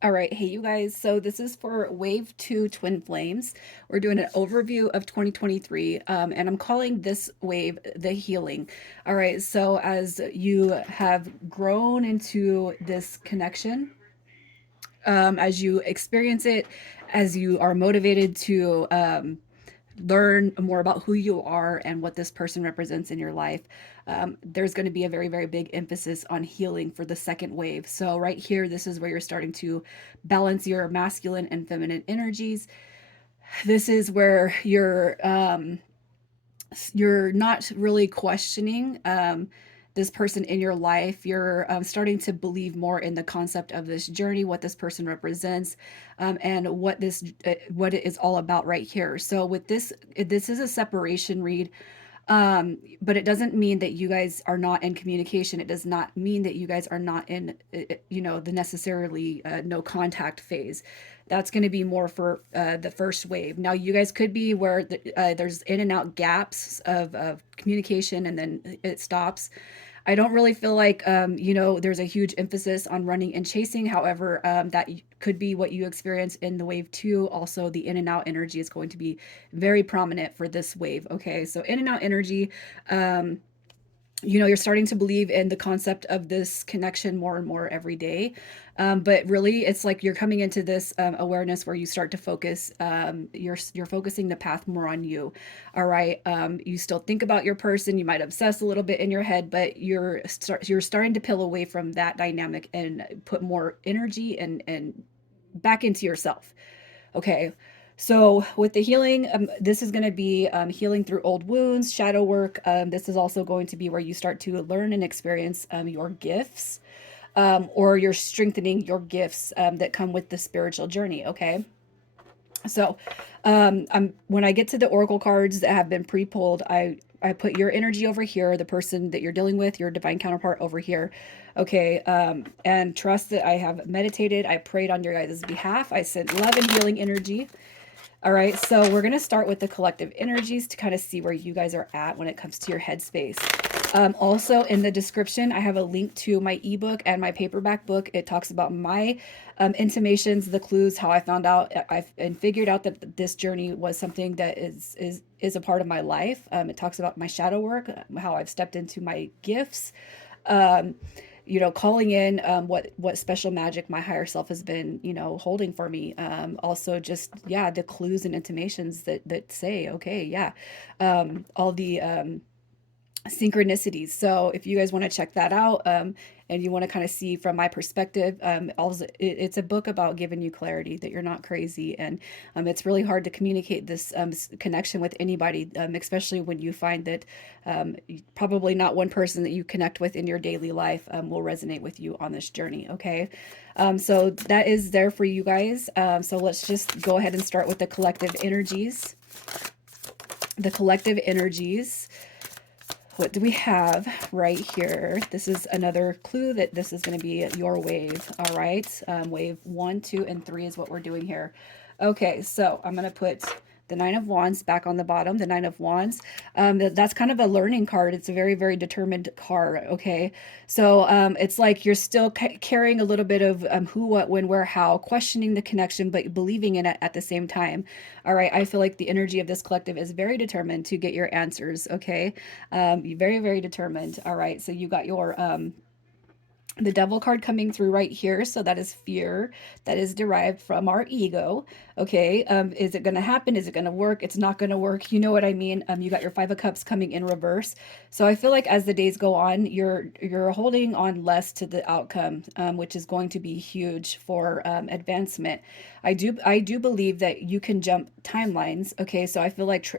All right, hey you guys. So this is for Wave 2 Twin Flames. We're doing an overview of 2023, and I'm calling this wave the healing. All right, so as you have grown into this connection, as you experience it, as you are motivated to learn more about who you are and what this person represents in your life, there's going to be a very, very big emphasis on healing for the second wave. So, right here, this is where you're starting to balance your masculine and feminine energies. This is where you're not really questioning this person in your life. You're starting to believe more in the concept of this journey, what this person represents, and what it is all about right here. So with this is a separation read, but it doesn't mean that you guys are not in communication. It does not mean that you guys are not in, the necessarily no contact phase. That's going to be more for the first wave. Now, you guys could be where there's in and out gaps of communication and then it stops. I don't really feel like, there's a huge emphasis on running and chasing. However, that could be what you experience in the wave two. Also, the in and out energy is going to be very prominent for this wave. Okay, so in and out energy, um, you're starting to believe in the concept of this connection more and more every day. But really, it's like you're coming into this awareness where you start to focus. You're focusing the path more on you. All right. You still think about your person. You might obsess a little bit in your head, but you're starting to peel away from that dynamic and put more energy and back into yourself. Okay. So with the healing, this is going to be healing through old wounds, shadow work. This is also going to be where you start to learn and experience your gifts, or you're strengthening your gifts that come with the spiritual journey. Okay. So, when I get to the oracle cards that have been pre-pulled, I put your energy over here, the person that you're dealing with, your divine counterpart over here. Okay, and trust that I have meditated. I prayed on your guys' behalf. I sent love and healing energy. All right, so we're going to start with the collective energies to kind of see where you guys are at when it comes to your headspace. Also, in the description, I have a link to my ebook and my paperback book. It talks about my intimations, the clues, how I found out and figured out that this journey was something that is a part of my life. It talks about my shadow work, how I've stepped into my gifts, um, calling in what special magic my higher self has been, holding for me. Also, just yeah, the clues and intimations that say, okay, yeah, all the synchronicities. So if you guys want to check that out, and you want to kind of see from my perspective, also it's a book about giving you clarity that you're not crazy, and it's really hard to communicate this connection with anybody, especially when you find that probably not one person that you connect with in your daily life will resonate with you on this journey. Okay, so that is there for you guys. So let's just go ahead and start with the collective energies. The collective energies, what do we have right here? This is another clue that this is going to be your wave. All right. Wave 1, 2, and 3 is what we're doing here. Okay, so I'm going to put the Nine of Wands back on the bottom, the Nine of Wands. That's kind of a learning card. It's a very, very determined card. Okay, so it's like you're still carrying a little bit of who, what, when, where, how, questioning the connection, but believing in it at the same time. All right, I feel like the energy of this collective is very determined to get your answers. Okay, you're very, very determined. All right, so you got your the devil card coming through right here. So that is fear that is derived from our ego. Okay. Is it going to happen? Is it going to work? It's not going to work. You know what I mean? You got your Five of Cups coming in reverse. So I feel like as the days go on, you're holding on less to the outcome, which is going to be huge for advancement. I do believe that you can jump timelines. Okay. So I feel like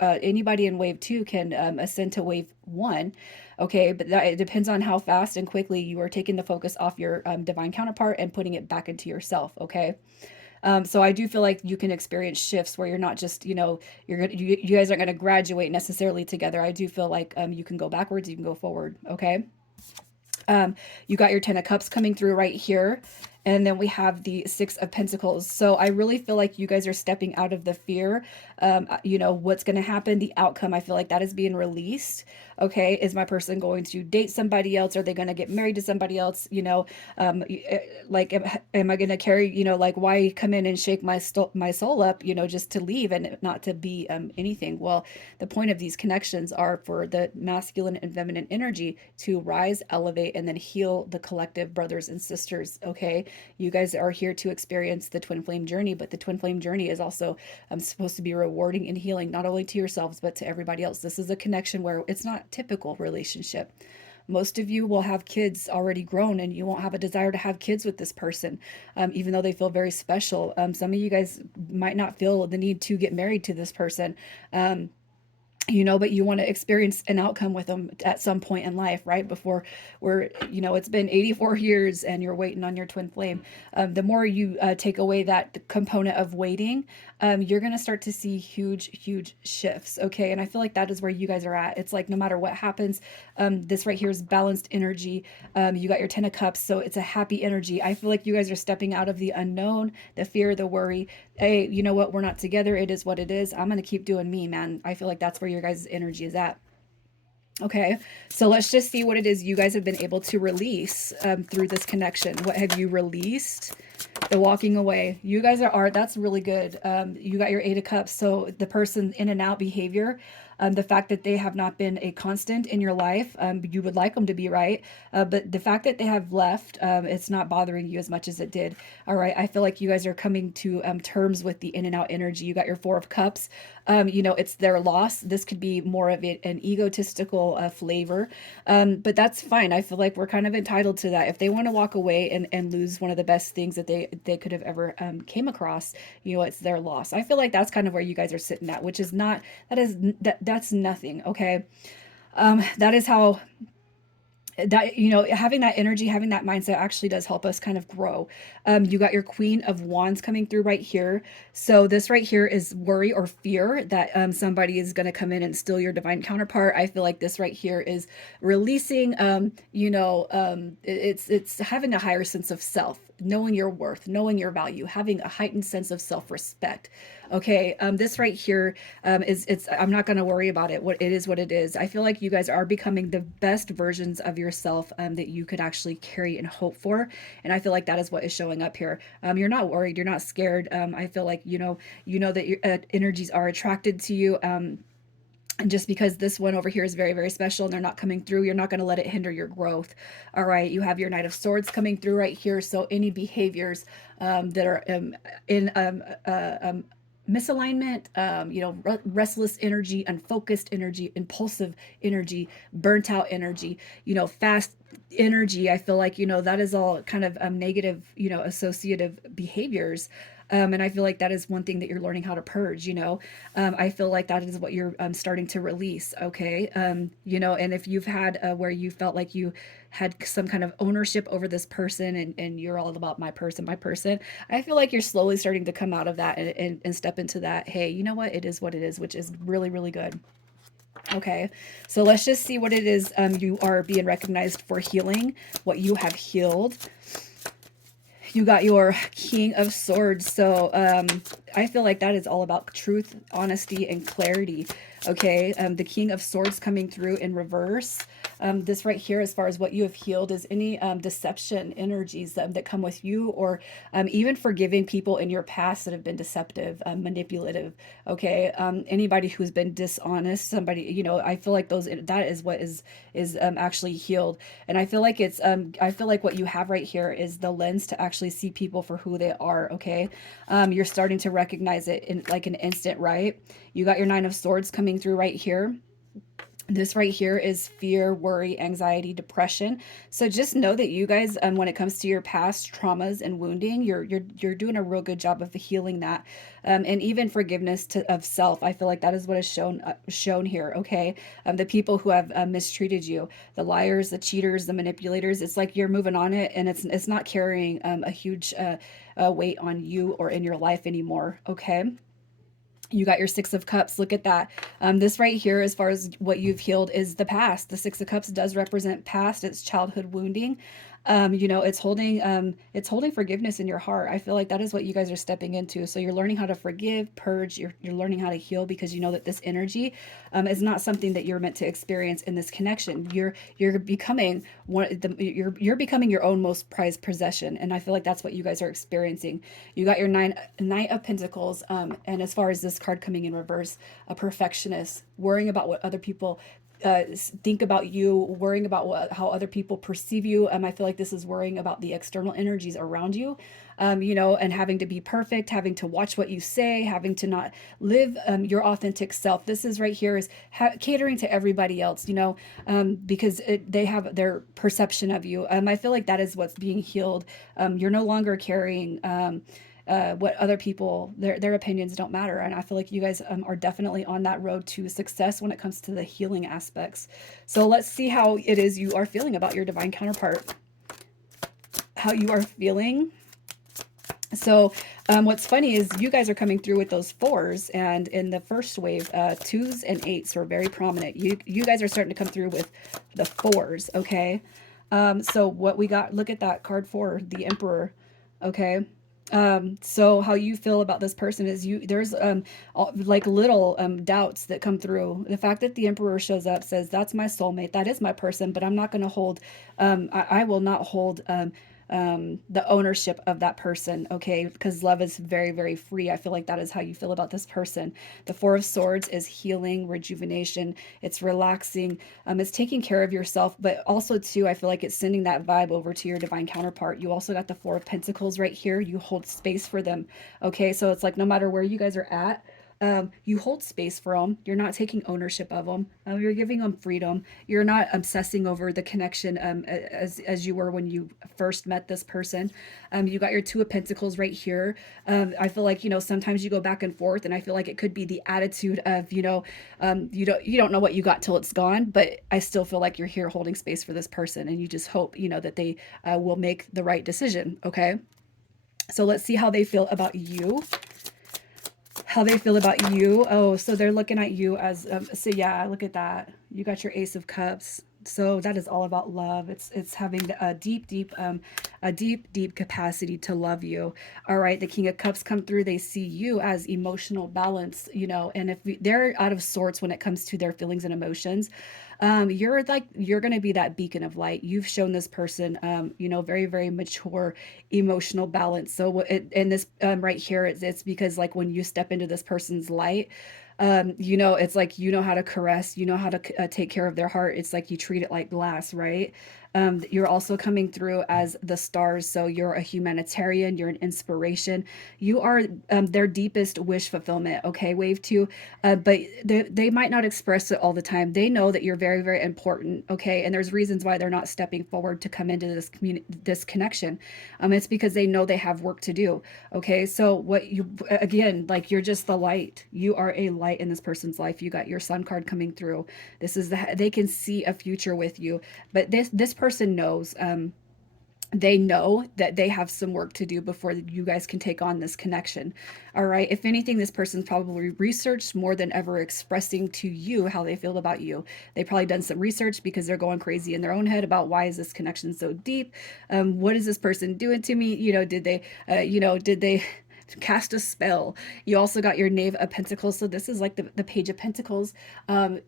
anybody in wave two can ascend to wave one. Okay, but it depends on how fast and quickly you are taking the focus off your divine counterpart and putting it back into yourself. Okay. So I do feel like you can experience shifts where you're not just, you guys aren't going to graduate necessarily together. I do feel like you can go backwards, you can go forward. Okay. You got your Ten of Cups coming through right here. And then we have the Six of Pentacles. So I really feel like you guys are stepping out of the fear. What's going to happen, the outcome, I feel like that is being released. Okay. Is my person going to date somebody else? Are they going to get married to somebody else? Like, am I going to carry, like, why come in and shake my soul up, just to leave and not to be anything? Well, the point of these connections are for the masculine and feminine energy to rise, elevate, and then heal the collective brothers and sisters. Okay. You guys are here to experience the twin flame journey, but the twin flame journey is also supposed to be rewarding and healing, not only to yourselves, but to everybody else. This is a connection where it's not typical relationship. Most of you will have kids already grown and you won't have a desire to have kids with this person, even though they feel very special. Some of you guys might not feel the need to get married to this person. But you want to experience an outcome with them at some point in life, right? Before it's been 84 years and you're waiting on your twin flame. The more you take away that component of waiting, you're going to start to see huge, huge shifts. Okay. And I feel like that is where you guys are at. It's like no matter what happens, this right here is balanced energy. You got your 10 of cups. So it's a happy energy. I feel like you guys are stepping out of the unknown, the fear, the worry. Hey, you know what? We're not together. It is what it is. I'm going to keep doing me, man. I feel like that's where your guys' energy is at. Okay, so let's just see what it is you guys have been able to release through this connection. What have you released? The walking away. You guys are that's really good. You got your Eight of Cups. So the person in and out behavior, the fact that they have not been a constant in your life, you would like them to be, right? But the fact that they have left, it's not bothering you as much as it did. All right, I feel like you guys are coming to terms with the in and out energy. You got your Four of Cups. It's their loss. This could be more of an egotistical flavor, but that's fine. I feel like we're kind of entitled to that. If they want to walk away and lose one of the best things that they could have ever came across, it's their loss. I feel like that's kind of where you guys are sitting at, which is not that's nothing. Okay, that is how that having that energy, having that mindset actually does help us kind of grow. You got your Queen of Wands coming through right here. So this right here is worry or fear that somebody is going to come in and steal your divine counterpart. I feel like this right here is releasing, it's having a higher sense of self, knowing your worth, knowing your value, having a heightened sense of self-respect. Okay, this right here it's I'm not going to worry about it. What it is. I feel like you guys are becoming the best versions of yourself that you could actually carry and hope for, and I feel like that is what is showing up here. You're not worried, you're not scared. I feel like that your energies are attracted to you. And just because this one over here is very, very special and they're not coming through, you're not going to let it hinder your growth. All right. You have your Knight of Swords coming through right here. So any behaviors that are in misalignment, restless energy, unfocused energy, impulsive energy, burnt out energy, fast energy. I feel like, that is all kind of negative, associative behaviors. And I feel like that is one thing that you're learning how to purge, I feel like that is what you're starting to release. Okay. And if you've had where you felt like you had some kind of ownership over this person and you're all about my person, I feel like you're slowly starting to come out of that and step into that. Hey, you know what? It is what it is, which is really, really good. Okay, so let's just see what it is you are being recognized for healing, what you have healed. You got your King of Swords. So I feel like that is all about truth, honesty, and clarity. Okay, the King of Swords coming through in reverse. This right here, as far as what you have healed, is any deception energies that come with you, or even forgiving people in your past that have been deceptive, manipulative. Okay, anybody who's been dishonest, somebody, I feel like that is what is actually healed. And I feel like I feel like what you have right here is the lens to actually see people for who they are. Okay, you're starting to recognize it in like an instant, right? You got your Nine of Swords coming through right here. This right here is fear, worry, anxiety, depression. So just know that you guys, when it comes to your past traumas and wounding, you're doing a real good job of healing that, and even forgiveness of self. I feel like that is what is shown here. Okay, the people who have mistreated you, the liars, the cheaters, the manipulators. It's like you're moving on it, and it's not carrying a huge weight on you or in your life anymore. Okay. You got your Six of Cups. Look at that. This right here, as far as what you've healed, is the past. The Six of Cups does represent past. It's childhood wounding. it's holding forgiveness in your heart. I feel like that is what you guys are stepping into. So you're learning how to forgive, purge, you're learning how to heal because you know that this energy is not something that you're meant to experience in this connection. You're becoming you're becoming your own most prized possession, and I feel like that's what you guys are experiencing. You got your Knight of Pentacles, and as far as this card coming in reverse, a perfectionist, worrying about what other people think about you, worrying about how other people perceive you. I feel like this is worrying about the external energies around you, and having to be perfect, having to watch what you say, having to not live your authentic self. This is right here is catering to everybody else, because they have their perception of you. I feel like that is what's being healed. You're no longer carrying. What other people their opinions don't matter, and I feel like you guys are definitely on that road to success when it comes to the healing aspects. So let's see how it is you are feeling about your divine counterpart, how you are feeling. So what's funny is you guys are coming through with those fours, and in the first wave, twos and eights were very prominent. You guys are starting to come through with the fours. Okay. So what we got, look at that card four, the Emperor. Okay. So how you feel about this person is there's like little doubts that come through. The fact that the Emperor shows up says that's my soulmate, that is my person, but I'm not going to hold, I will not hold the ownership of that person, okay? Because love is very, very free. I feel like that is how you feel about this person. The Four of Swords is healing, rejuvenation, it's relaxing, it's taking care of yourself, but also, too, I feel like it's sending that vibe over to your divine counterpart. You also got the Four of Pentacles right here. You hold space for them, okay? So it's like no matter where you guys are at, you hold space for them. You're not taking ownership of them. You're giving them freedom. You're not obsessing over the connection as you were when you first met this person. You got your Two of Pentacles right here. I feel like sometimes you go back and forth, and I feel like it could be the attitude of you don't know what you got till it's gone. But I still feel like you're here holding space for this person, and you just hope that they will make the right decision. Okay, so let's see how they feel about you. How they feel about you. Oh, so they're looking at you as so yeah, look at that. You got your Ace of Cups. So that is all about love. It's having a deep capacity to love you. All right, the King of Cups come through. They see you as emotional balance, and if they're out of sorts when it comes to their feelings and emotions, you're going to be that beacon of light. You've shown this person very, very mature emotional balance. So in this right here, it's because like when you step into this person's light, it's like how to caress, how to take care of their heart. It's like you treat it like glass, right? You're also coming through as the stars, so you're a humanitarian, you're an inspiration, you are their deepest wish fulfillment. Okay, wave two, but they might not express it all the time. They know that you're very, very important. Okay, and there's reasons why they're not stepping forward to come into this connection. It's because they know they have work to do. Okay, so what you again, like you're just the light. You are a light in this person's life. You got your Sun card coming through. This is they can see a future with you, but this person knows. They know that they have some work to do before you guys can take on this connection. All right. If anything, this person's probably researched more than ever expressing to you how they feel about you. They've probably done some research because they're going crazy in their own head about why is this connection so deep? What is this person doing to me? Did they cast a spell? You also got your Knave of Pentacles. So this is like the Page of Pentacles.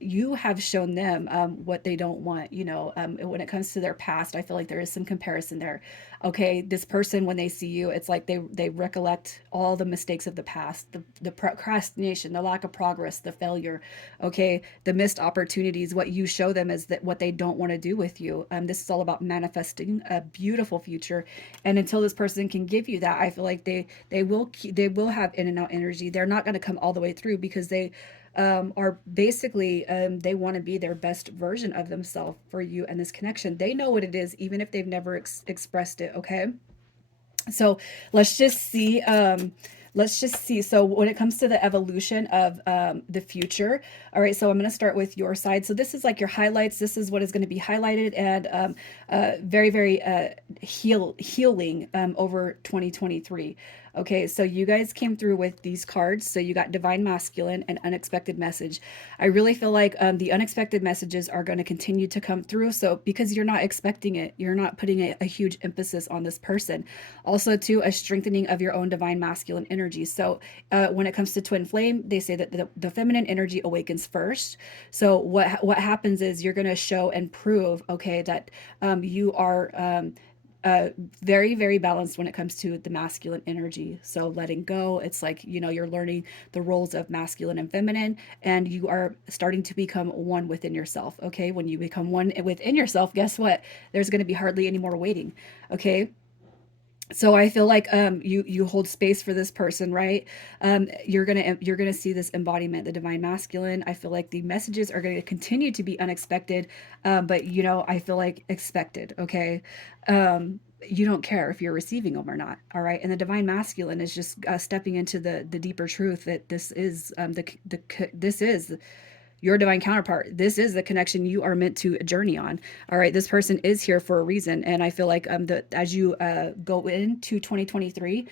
You have shown them what they don't want, when it comes to their past. I feel like there is some comparison there. Okay, this person, when they see you, it's like they recollect all the mistakes of the past, the procrastination, the lack of progress, the failure, okay, the missed opportunities. What you show them is that what they don't want to do with you. This is all about manifesting a beautiful future, and until this person can give you that, I feel like they will have in and out energy. They're not going to come all the way through because they are basically they want to be their best version of themselves for you and this connection. They know what it is, even if they've never expressed it. Okay, so let's just see. So when it comes to the evolution of the future, all right, so I'm going to start with your side. So this is like your highlights. This is what is going to be highlighted, and very, very healing over 2023. Okay, so you guys came through with these cards. So you got divine masculine and unexpected message. I really feel like the unexpected messages are going to continue to come through. So because you're not expecting it, you're not putting a huge emphasis on this person. Also, too, a strengthening of your own divine masculine energy. So when it comes to twin flame, they say that the feminine energy awakens first. So what happens is you're going to show and prove, okay, that you are uh, very, very balanced when it comes to the masculine energy. So letting go, it's like, you're learning the roles of masculine and feminine, and you are starting to become one within yourself. Okay. When you become one within yourself, guess what? There's going to be hardly any more waiting. Okay. So I feel like you hold space for this person, right? You're gonna see this embodiment, the divine masculine. I feel like the messages are going to continue to be unexpected, but I feel like expected. Okay. You don't care if you're receiving them or not. All right. And the divine masculine is just stepping into the deeper truth that this is this is your divine counterpart. This is the connection you are meant to journey on. All right, this person is here for a reason, and I feel like as you go into 2023,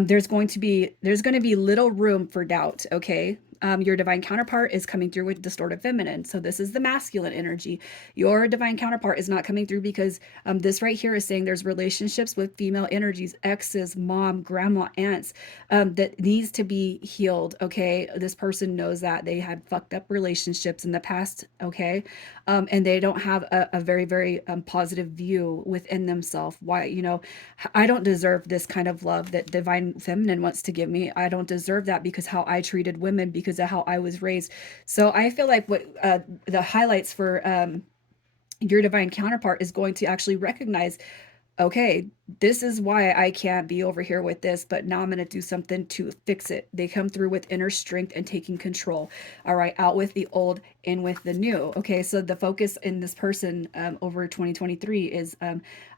there's going to be little room for doubt. Okay. Your divine counterpart is coming through with distorted feminine. So this is the masculine energy. Your divine counterpart is not coming through because this right here is saying there's relationships with female energies, exes, mom, grandma, aunts, that needs to be healed. Okay. This person knows that they had fucked up relationships in the past. Okay. And they don't have a very, very positive view within themselves. Why, I don't deserve this kind of love that divine feminine wants to give me. I don't deserve that because how I treated women, because of how I was raised. So I feel like what the highlights for your divine counterpart is going to actually recognize, okay, this is why I can't be over here with this, but now I'm going to do something to fix it. They come through with inner strength and taking control. All right, out with the old, in with the new. Okay, so the focus in this person over 2023 is,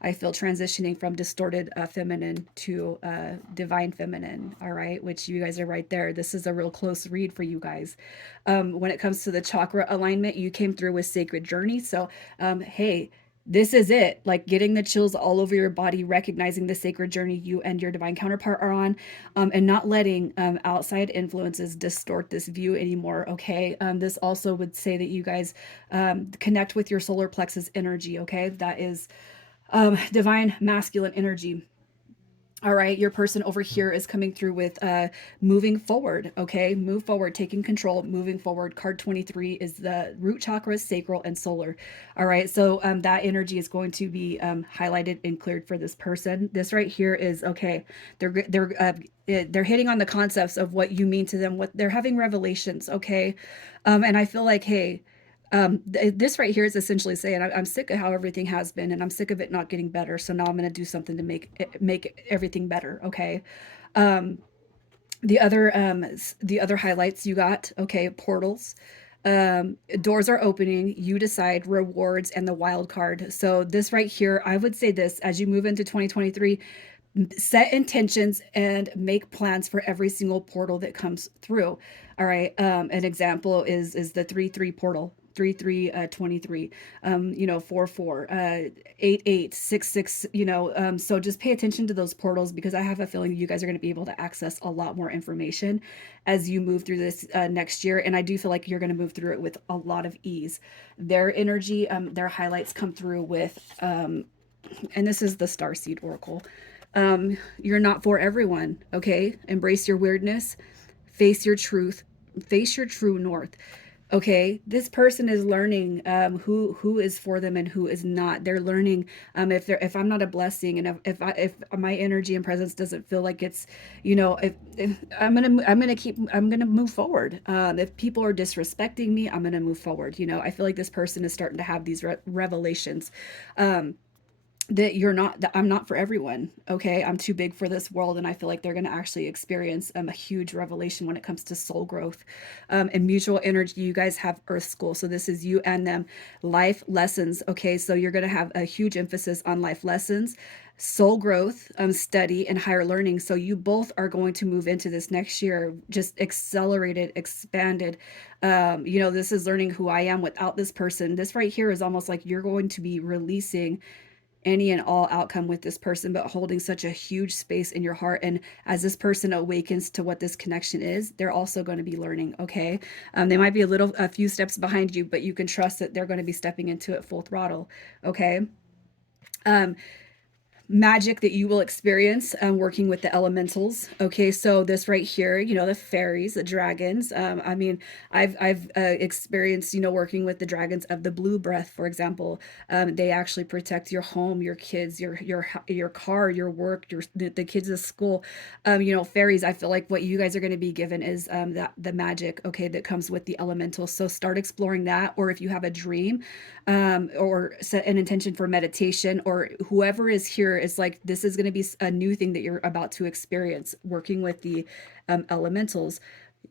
I feel, transitioning from distorted feminine to divine feminine. All right, which you guys are right there. This is a real close read for you guys. When it comes to the chakra alignment, you came through with sacred journey. So, hey, this is it, like getting the chills all over your body, recognizing the sacred journey you and your divine counterpart are on, and not letting outside influences distort this view anymore. Okay. This also would say that you guys connect with your solar plexus energy. Okay. That is divine masculine energy. All right, your person over here is coming through with moving forward. Okay, move forward, taking control, moving forward. Card 23 is the root chakra, sacral, and solar. All right, so that energy is going to be highlighted and cleared for this person. This right here is okay. They're hitting on the concepts of what you mean to them. What they're having revelations. Okay, and I feel like, hey, this right here is essentially saying I'm sick of how everything has been, and I'm sick of it not getting better. So now I'm going to do something to make everything better. Okay. Um, the other highlights you got. Okay, portals. Doors are opening. You decide rewards and the wild card. So this right here, I would say this as you move into 2023, set intentions and make plans for every single portal that comes through. All right. An example is the 3-3 portal. 3-3 23, 4-4, 8-8, 6-6, so just pay attention to those portals because I have a feeling you guys are going to be able to access a lot more information as you move through this next year, and I do feel like you're going to move through it with a lot of ease. Their energy, their highlights come through with and this is the Starseed Oracle. You're not for everyone, okay? Embrace your weirdness, face your truth, face your true north. Okay, this person is learning who is for them and who is not. They're learning if I'm not a blessing, and if my energy and presence doesn't feel like it's, if I'm gonna move forward. If people are disrespecting me, I'm gonna move forward. I feel like this person is starting to have these revelations. Um, that I'm not for everyone. Okay, I'm too big for this world, and I feel like they're going to actually experience a huge revelation when it comes to soul growth, and mutual energy. You guys have earth school, so this is you and them. Life lessons. Okay, so you're going to have a huge emphasis on life lessons, soul growth, study, and higher learning. So you both are going to move into this next year just accelerated, expanded. This is learning who I am without this person. This right here is almost like you're going to be releasing any and all outcome with this person, but holding such a huge space in your heart. And as this person awakens to what this connection is, they're also going to be learning. Okay. They might be a few steps behind you, but you can trust that they're going to be stepping into it full throttle. Okay. Um, Magic that you will experience working with the elementals. Okay, so this right here, the fairies, the dragons. I mean, I've experienced, working with the dragons of the blue breath, for example. They actually protect your home, your kids, your car, your work, the kids at school. Fairies. I feel like what you guys are going to be given is that the magic, okay, that comes with the elementals. So start exploring that, or if you have a dream, or set an intention for meditation, or whoever is here is like, this is going to be a new thing that you're about to experience working with the elementals.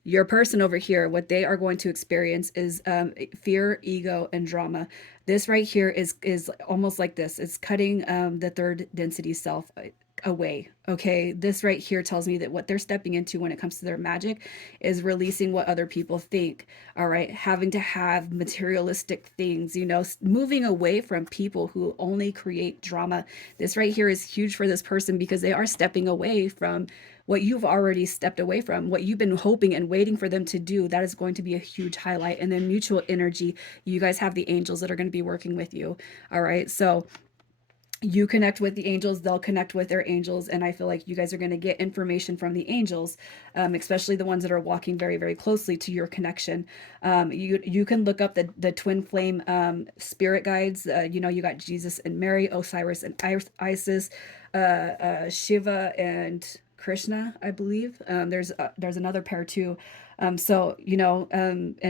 Your person over here, what they are going to experience is fear, ego, and drama. This right here is almost like this. It's cutting the third density self away. Okay, this right here tells me that what they're stepping into when it comes to their magic is releasing what other people think. All right, having to have materialistic things, moving away from people who only create drama. This right here is huge for this person because they are stepping away from what you've already stepped away from, what you've been hoping and waiting for them to do. That is going to be a huge highlight. And then mutual energy, you guys have the angels that are going to be working with you. All right, so you connect with the angels, they'll connect with their angels, and I feel like you guys are going to get information from the angels, especially the ones that are walking very, very closely to your connection. You can look up the twin flame spirit guides. You got Jesus and Mary, Osiris and Isis, Shiva and Krishna, I believe. There's another pair too. And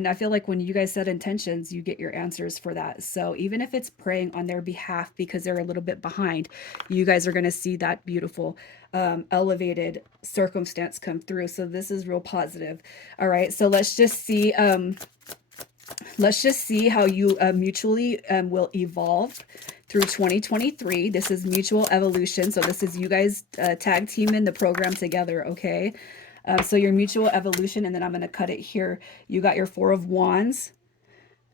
I feel like when you guys set intentions, you get your answers for that. So even if it's praying on their behalf because they're a little bit behind, you guys are going to see that beautiful, elevated circumstance come through. So this is real positive. All right. So let's just see how you mutually will evolve through 2023. This is mutual evolution. So this is you guys tag team in the program together. Okay. So your mutual evolution, and then I'm going to cut it here. You got your Four of Wands.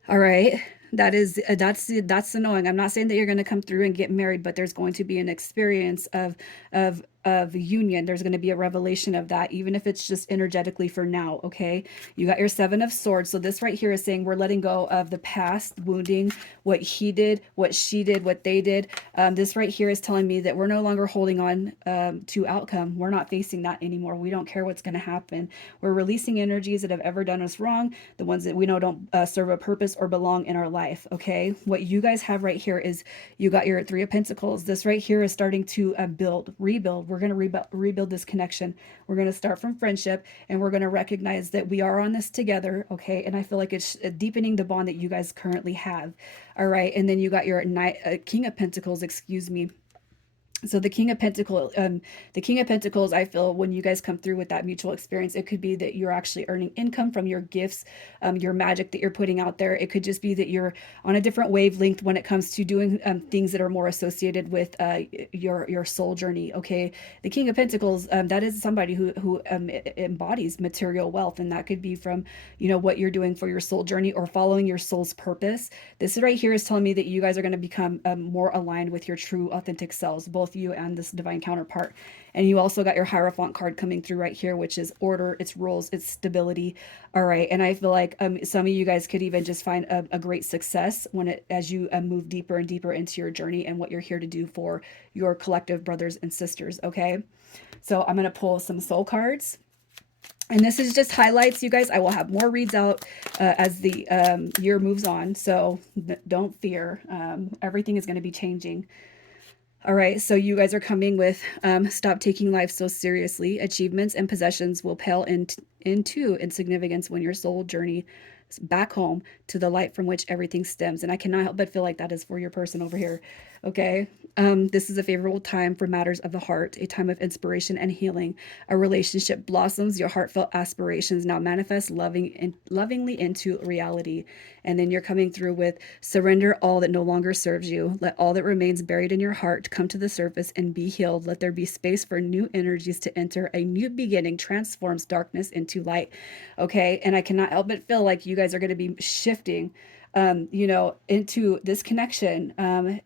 All right. That's annoying. I'm not saying that you're going to come through and get married, but there's going to be an experience of union. There's going to be a revelation of that, even if it's just energetically for now. Okay. You got your Seven of Swords. So this right here is saying we're letting go of the past wounding, what he did, what she did, what they did. This right here is telling me that we're no longer holding on to outcome. We're not facing that anymore. We don't care what's going to happen. We're releasing energies that have ever done us wrong, the ones that we know don't serve a purpose or belong in our life. Okay. What you guys have right here is you got your Three of Pentacles. This right here is starting to rebuild. We're going to rebuild this connection. We're going to start from friendship, and we're going to recognize that we are on this together. Okay. And I feel like it's deepening the bond that you guys currently have. All right. And then you got your King of Pentacles, excuse me. So the King of Pentacles, I feel when you guys come through with that mutual experience, it could be that you're actually earning income from your gifts, your magic that you're putting out there. It could just be that you're on a different wavelength when it comes to doing things that are more associated with your soul journey. Okay, the King of Pentacles, that is somebody who embodies material wealth, and that could be from what you're doing for your soul journey or following your soul's purpose. This right here is telling me that you guys are going to become more aligned with your true authentic selves, both you and this divine counterpart. And you also got your Hierophant card coming through right here, which is order, it's rules, it's stability. All right. And I feel like some of you guys could even just find a great success as you move deeper and deeper into your journey and what you're here to do for your collective brothers and sisters. Okay. So I'm going to pull some soul cards. And this is just highlights, you guys. I will have more reads out as the year moves on. So don't fear. Everything is going to be changing. All right, so you guys are coming with stop taking life so seriously. Achievements and possessions will pale into insignificance when your soul journey back home to the light from which everything stems. And I cannot help but feel like that is for your person over here. Okay. This is a favorable time for matters of the heart, a time of inspiration and healing. A relationship blossoms, your heartfelt aspirations now manifest lovingly into reality. And then you're coming through with surrender all that no longer serves you. Let all that remains buried in your heart come to the surface and be healed. Let there be space for new energies to enter. A new beginning transforms darkness into light. Okay. And I cannot help but feel like you guys are going to be shifting into this connection.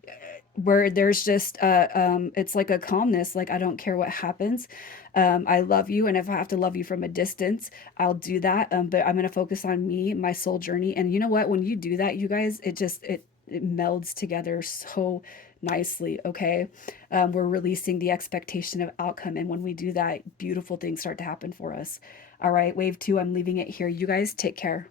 where there's just it's like a calmness, like I don't care what happens. I love you, and if I have to love you from a distance, I'll do that. But I'm going to focus on me, my soul journey. And you know what, when you do that, you guys, it melds together so nicely. Okay. We're releasing the expectation of outcome, and when we do that, beautiful things start to happen for us. All right, wave two, I'm leaving it here. You guys take care.